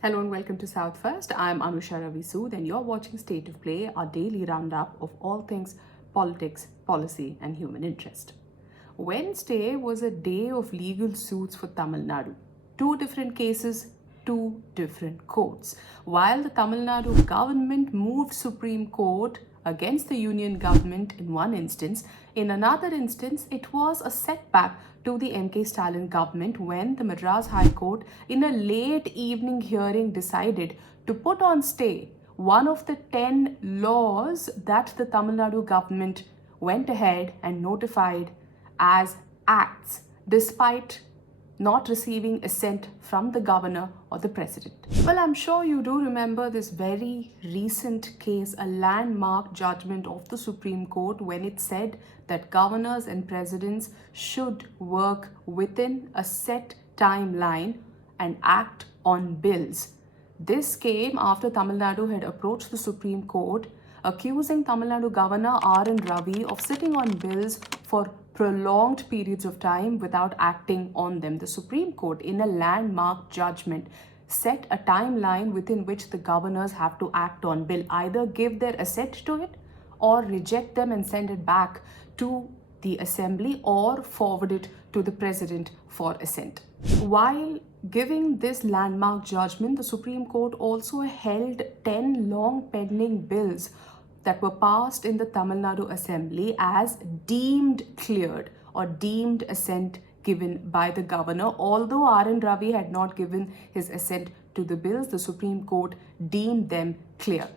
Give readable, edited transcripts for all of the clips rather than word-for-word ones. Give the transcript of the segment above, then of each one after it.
Hello and welcome to South First. I'm Anusha Ravi Sood and you're watching State of Play, our daily roundup of all things politics, policy, and human interest. Wednesday was a day of legal suits for Tamil Nadu. Two different cases, two different courts. While the Tamil Nadu government moved Supreme Court against the union government in one instance, in another instance, it was a setback to the MK Stalin government when the Madras High Court, in a late evening hearing, decided to put on stay one of the 10 laws that the Tamil Nadu government went ahead and notified as acts despite not receiving assent from the governor or the president. Well, I'm sure you do remember this very recent case, a landmark judgment of the Supreme Court when it said that governors and presidents should work within a set timeline and act on bills. This came after Tamil Nadu had approached the Supreme Court accusing Tamil Nadu Governor R.N. Ravi of sitting on bills for prolonged periods of time without acting on them. The Supreme Court, in a landmark judgment, set a timeline within which the governors have to act on bill, either give their assent to it or reject them and send it back to the assembly or forward it to the president for assent. While giving this landmark judgment, the Supreme Court also held 10 long pending bills that were passed in the Tamil Nadu Assembly as deemed cleared or deemed assent given by the governor. Although R.N. Ravi had not given his assent to the bills, the Supreme Court deemed them clear.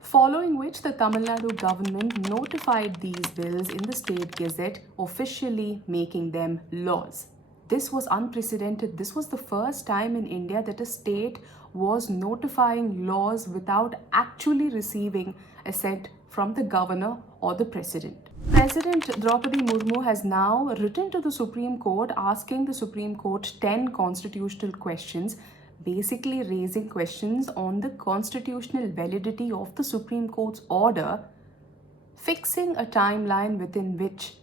Following which, the Tamil Nadu government notified these bills in the State Gazette, officially making them laws. This was unprecedented. This was the first time in India that a state was notifying laws without actually receiving assent from the governor or the president. President Draupadi Murmu has now written to the Supreme Court asking the Supreme Court 10 constitutional questions, basically raising questions on the constitutional validity of the Supreme Court's order fixing a timeline within which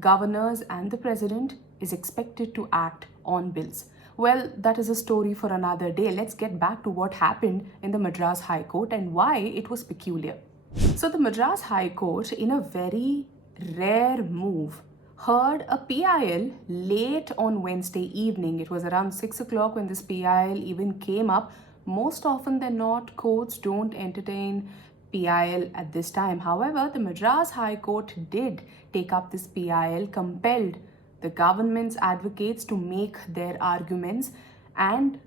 governors and the president is expected to act on bills. Well, that is a story for another day. Let's get back to what happened in the Madras High Court and why it was peculiar. So the Madras High Court, in a very rare move, heard a PIL late on Wednesday evening. It was around 6 o'clock when this PIL even came up. Most often than not, courts don't entertain PIL at this time. However, the Madras High Court did take up this PIL, compelled the government's advocates to make their arguments, and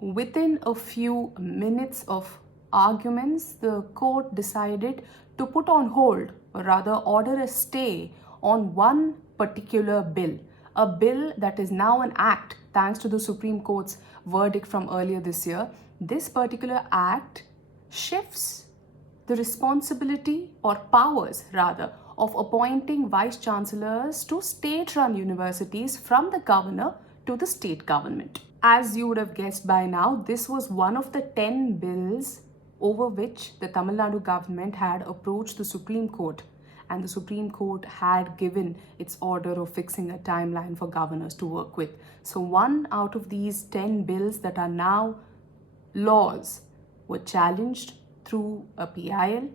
within a few minutes of arguments, the court decided to put on hold, or rather order a stay on one particular bill, a bill that is now an act thanks to the Supreme Court's verdict from earlier this year. This particular act shifts the responsibility or powers rather of appointing vice chancellors to state-run universities from the governor to the state government. As you would have guessed by now, this was one of the 10 bills over which the Tamil Nadu government had approached the Supreme Court, and the Supreme Court had given its order of fixing a timeline for governors to work with. So one out of these 10 bills that are now laws were challenged through a PIL,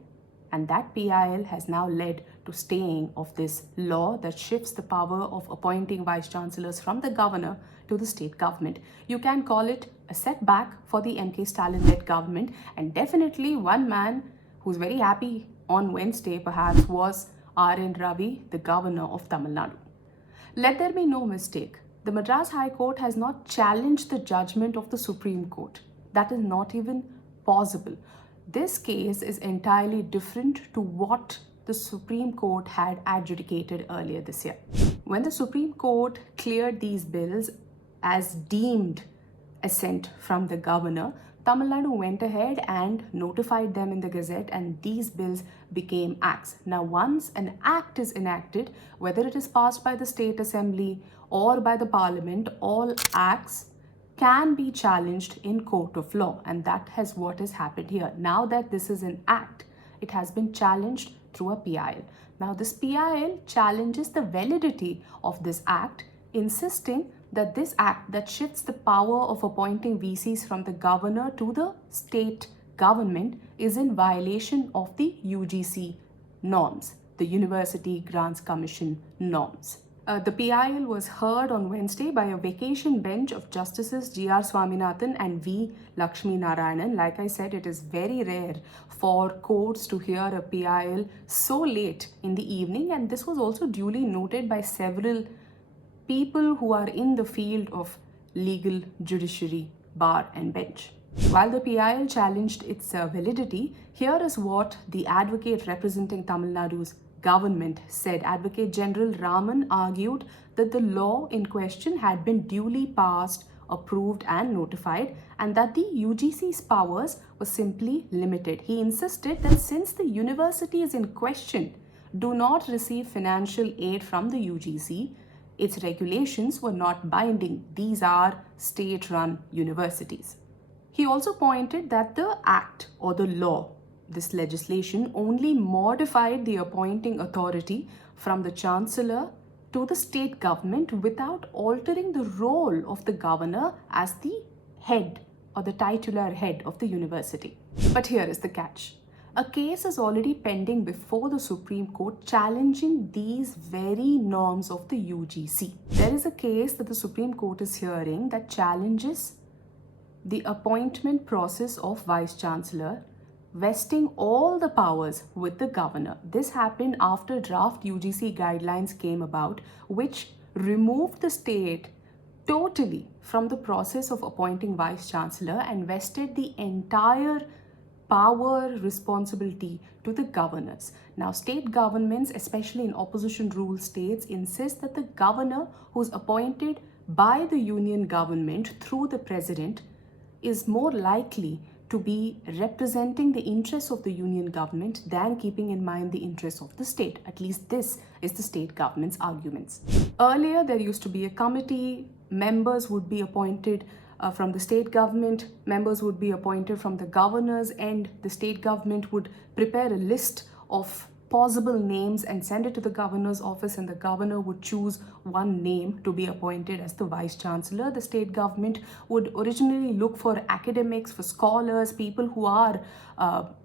and that PIL has now led to staying of this law that shifts the power of appointing vice chancellors from the governor to the state government. You can call it a setback for the MK Stalin-led government, and definitely one man who's very happy on Wednesday perhaps was R.N. Ravi, the governor of Tamil Nadu. Let there be no mistake, the Madras High Court has not challenged the judgment of the Supreme Court. That is not even possible. This case is entirely different to what the Supreme Court had adjudicated earlier this year. When the Supreme Court cleared these bills as deemed assent from the governor, Tamil Nadu went ahead and notified them in the Gazette, and these bills became acts. Now, once an act is enacted, whether it is passed by the State Assembly or by the Parliament, all acts can be challenged in court of law, and that has what has happened here. Now that this is an act, it has been challenged through a PIL. Now this PIL challenges the validity of this act, insisting that this act that shifts the power of appointing VCs from the governor to the state government is in violation of the UGC norms, the University Grants Commission norms. The PIL was heard on Wednesday by a vacation bench of Justices G.R. Swaminathan and V. Lakshmi Narayanan. Like I said, it is very rare for courts to hear a PIL so late in the evening, and this was also duly noted by several people who are in the field of legal judiciary, bar and bench. While the PIL challenged its validity, here is what the advocate representing Tamil Nadu's government said. Advocate General Raman argued that the law in question had been duly passed, approved and notified, and that the UGC's powers were simply limited. He insisted that since the universities in question do not receive financial aid from the UGC, its regulations were not binding. These are state-run universities. He also pointed that the act or the law, this legislation, only modified the appointing authority from the chancellor to the state government without altering the role of the governor as the head or the titular head of the university. But here is the catch. A case is already pending before the Supreme Court challenging these very norms of the UGC. There is a case that the Supreme Court is hearing that challenges the appointment process of Vice Chancellor, vesting all the powers with the governor. This happened after draft UGC guidelines came about, which removed the state totally from the process of appointing Vice Chancellor and vested the entire power responsibility to the governors. Now, state governments, especially in opposition rule states, insist that the governor, who's appointed by the union government through the president, is more likely to be representing the interests of the union government than keeping in mind the interests of the state. At least this is the state government's arguments. Earlier, there used to be a committee. Members would be appointed from the state government. Members would be appointed from the governors, and the state government would prepare a list of possible names and send it to the governor's office, and the governor would choose one name to be appointed as the vice chancellor. The state government would originally look for academics, for scholars, people who are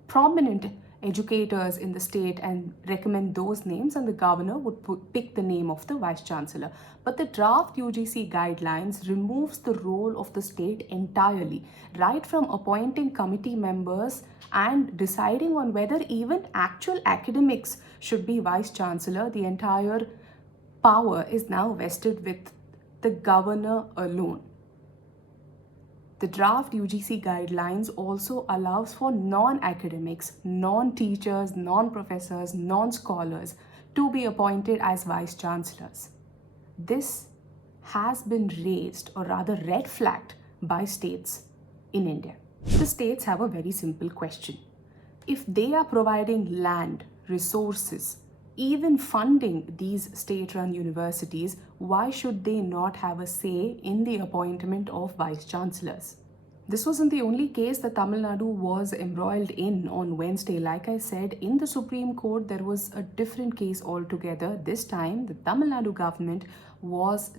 prominent educators in the state and recommend those names, and the governor would pick the name of the vice chancellor. But the draft UGC guidelines removes the role of the state entirely, right from appointing committee members and deciding on whether even actual academics should be vice chancellor. The entire power is now vested with the governor alone. The draft UGC guidelines also allows for non-academics, non-teachers, non-professors, non-scholars to be appointed as vice chancellors. This has been raised, or rather red flagged, by states in India. The states have a very simple question. If they are providing land, resources, even funding these state-run universities, why should they not have a say in the appointment of vice chancellors? This wasn't the only case that Tamil Nadu was embroiled in on Wednesday. Like I said, in the Supreme Court, there was a different case altogether. This time, the Tamil Nadu government was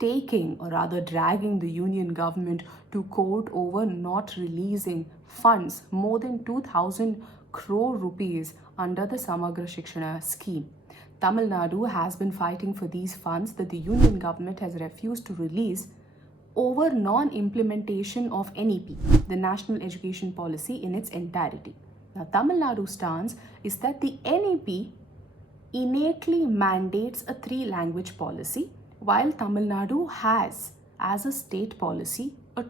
taking, or rather dragging, the union government to court over not releasing funds, more than 2,000 crore rupees under the Samagra Shikshana scheme. Tamil Nadu has been fighting for these funds that the union government has refused to release over non-implementation of NEP, the National Education Policy, in its entirety. Now, Tamil Nadu's stance is that the NEP innately mandates a three-language policy, while Tamil Nadu has, as a state policy, a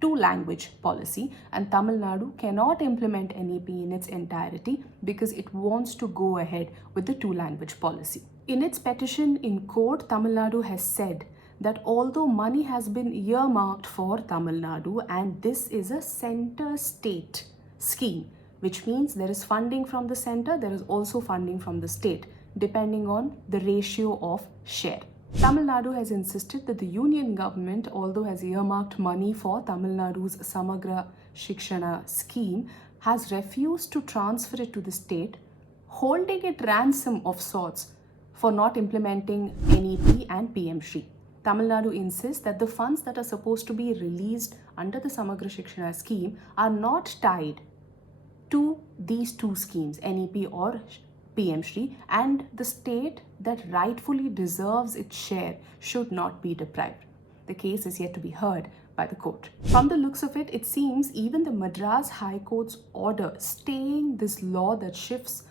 two-language policy, and Tamil Nadu cannot implement NEP in its entirety because it wants to go ahead with the two-language policy. In its petition in court, Tamil Nadu has said that although money has been earmarked for Tamil Nadu, and this is a center-state scheme, which means there is funding from the center, there is also funding from the state, depending on the ratio of share. Tamil Nadu has insisted that the union government, although has earmarked money for Tamil Nadu's Samagra Shikshana scheme, has refused to transfer it to the state, holding it ransom of sorts for not implementing NEP and PM Shri. Tamil Nadu insists that the funds that are supposed to be released under the Samagra Shikshana scheme are not tied to these two schemes, NEP or PM Shri, and the state that rightfully deserves its share should not be deprived. The case is yet to be heard by the court. From the looks of it, it seems even the Madras High Court's order staying this law that shifts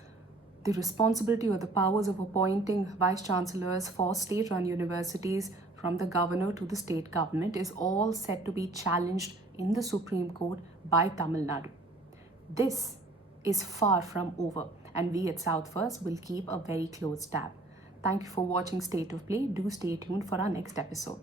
the responsibility or the powers of appointing vice chancellors for state-run universities from the governor to the state government is all set to be challenged in the Supreme Court by Tamil Nadu. This is far from over, and we at South First will keep a very close tab. Thank you for watching State of Play. Do stay tuned for our next episode.